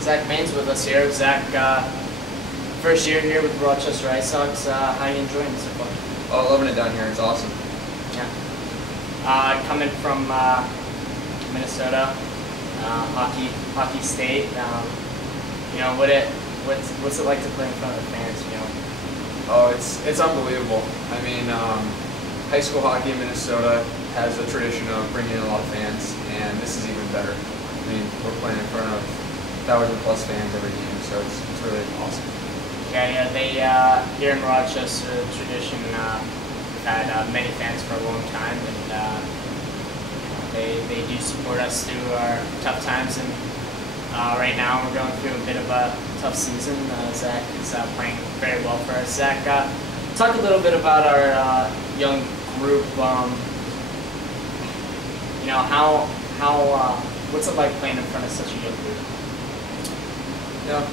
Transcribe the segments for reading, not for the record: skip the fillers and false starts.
Zach Main's with us here. Zach, first year here with Rochester Ice Sox. How are you enjoying it so far? Oh, loving it down here. It's awesome. Yeah. Coming from Minnesota, hockey state. You know, what's it like to play in front of the fans? You know. Oh, it's unbelievable. I mean, high school hockey in Minnesota has a tradition of bringing in a lot of fans, and this is even better. I mean, we're playing in front of 1,000+ fans every game, so it's really awesome. Yeah. They here in Rochester, the tradition had many fans for a long time, and they do support us through our tough times. And right now we're going through a bit of a tough season. Zach is playing very well for us. Zach, talk a little bit about our young group. You know, what's it like playing in front of such a young group? Yeah,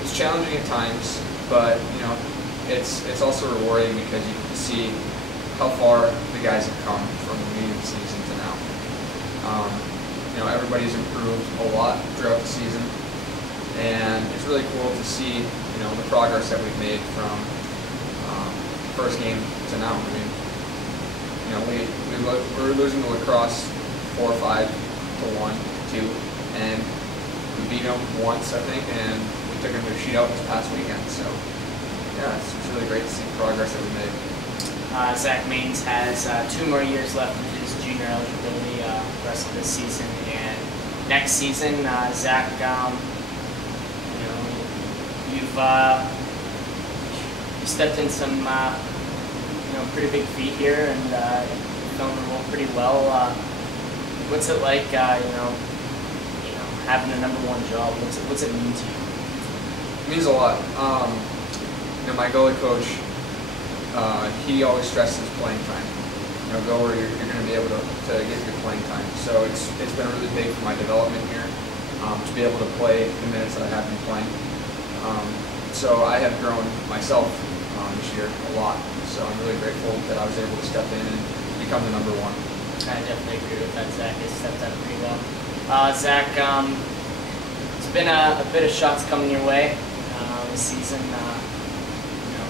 it's challenging at times, but you know, it's also rewarding because you can see how far the guys have come from the beginning of the season to now. You know, everybody's improved a lot throughout the season, and it's really cool to see, you know, the progress that we've made from first game to now. I mean, you know, we're losing to lacrosse 4-5 to 1-2, and we beat them once, I think, and we took them to a shootout this past weekend. So yeah, it's really great to see the progress that we made. Zach Maines has 2 more years left of his junior eligibility the rest of this season, and next season, Zach, you know, you've stepped in some you know, pretty big feet here, and you've done the role pretty well. What's it like, you know, having a #1 job? What's it mean to you? It means a lot. You know, my goalie coach, he always stresses playing time. You know, go where you're going to be able to get your playing time. So it's been really big for my development here to be able to play the minutes that I have been playing. So I have grown myself this year a lot. So I'm really grateful that I was able to step in and become the #1. I definitely agree with that. Zach has stepped up pretty well. Zach, it's been a bit of shots coming your way this season. You know,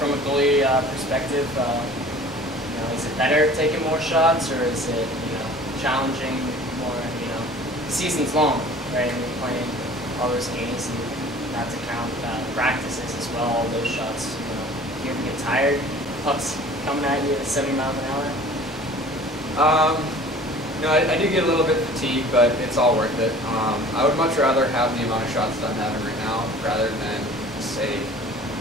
from a goalie perspective, you know, is it better taking more shots, or is it, you know, challenging more? You know, the season's long, right? And you're playing all those games, and not to count practices as well. All those shots. You know, you ever get tired? Pucks coming at you at 70 miles an hour. No, I do get a little bit fatigued, but it's all worth it. I would much rather have the amount of shots that I'm having right now rather than, say,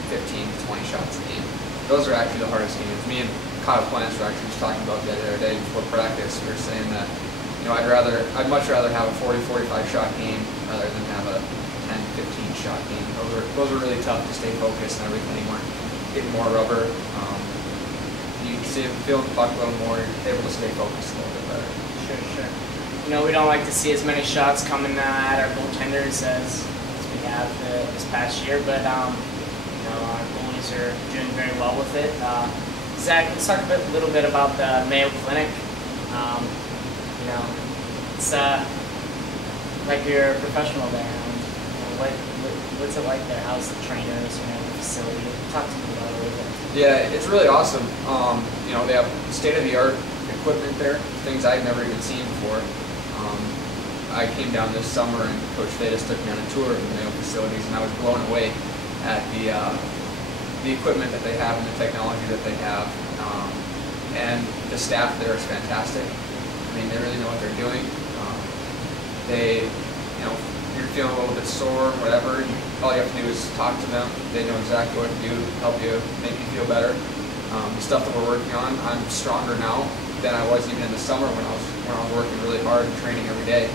15 to 20 shots a game. Those are actually the hardest games. Me and Kyle Plants were actually just talking about the other day before practice. We were saying that, you know, I'd much rather have a 40-45 shot game rather than have a 10-15 shot game. Those are really tough to stay focused and everything. We're getting more rubber. You see, feeling the puck a little more, you're able to stay focused a little bit better. Sure. You know, we don't like to see as many shots coming at our goaltenders as we have this past year, but you know, our goalies are doing very well with it. Zach, let's talk a little bit about the Mayo Clinic. You know, it's like you're a professional there. You know, what's it like there? How's the trainers? You know, the facility? Talk to me about it a little bit. Yeah, it's really awesome. You know, they have state-of-the-art equipment there, things I've never even seen before. I came down this summer and Coach Fadis took me on a tour of the Mayo facilities, and I was blown away at the equipment that they have and the technology that they have. And the staff there is fantastic. I mean, they really know what they're doing. You know, you're feeling a little bit sore, whatever, all you have to do is talk to them. They know exactly what to do to help you, make you feel better. The stuff that we're working on, I'm stronger now than I was even in the summer when I was working really hard and training every day.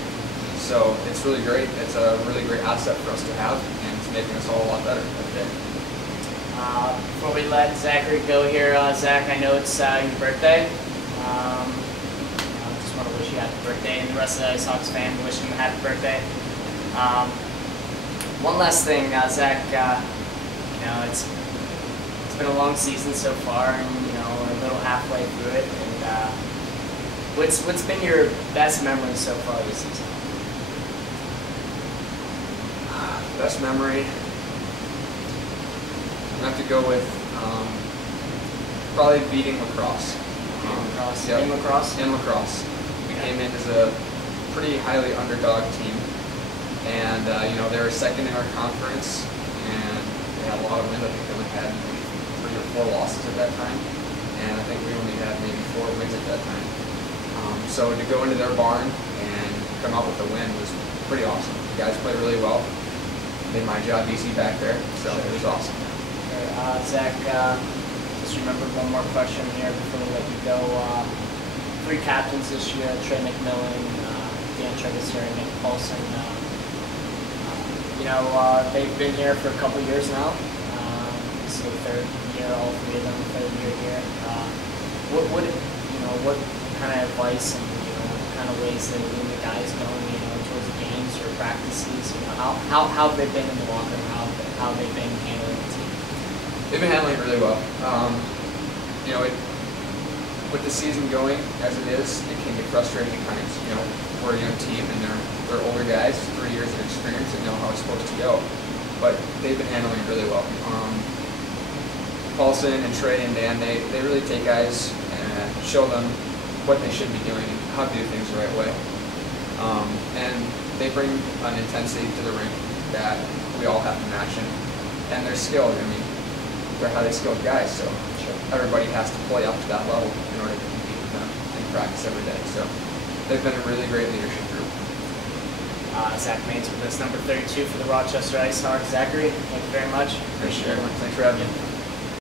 So it's really great. It's a really great asset for us to have, and it's making us all a lot better every day. Before we let Zachary go here, Zach, I know it's your birthday. I just want to wish you a happy birthday, and the rest of the Ice Sox fans wish him a happy birthday. One last thing, Zach. You know, it's been a long season so far, and you know, we're a little halfway through it. And what's been your best memory so far this season? Best memory, I have to go with probably beating lacrosse. In lacrosse? In lacrosse. We came in as a pretty highly underdog team, and they were second in our conference, and they had a lot of wins. I think they only had maybe 3 or 4 losses at that time, and I think we only had maybe 4 wins at that time. So to go into their barn and come out with a win was pretty awesome. The guys played really well. Made my job easy back there, so it was awesome. Zach, just remembered one more question here before we let you go. 3 captains this year: Trey McMillan, Dan Travis, and Nick Paulson. They've been here for a couple years now. This is the 3rd year, all 3 of them, 3rd year here. What kind of advice and what kind of ways that the guys going, towards the games or practices? How have they been in the locker room? How have they been handling the team? They've been handling it really well. With the season going as it is, it can get frustrating at times. We're a young team and they're older guys, 3 years of experience, and know how it's supposed to go. But they've been handling it really well. Paulson and Trey and Dan, they really take guys and show them what they should be doing and how to do things the right way. And they bring an intensity to the rink that we all have to match, and they're skilled. They're highly skilled guys, so everybody has to play up to that level in order to compete with them and practice every day. So they've been a really great leadership group. Zach Maines with us, number 32 for the Rochester Ice Hawks. Zachary, thank you very much. Appreciate it. Thanks for having me.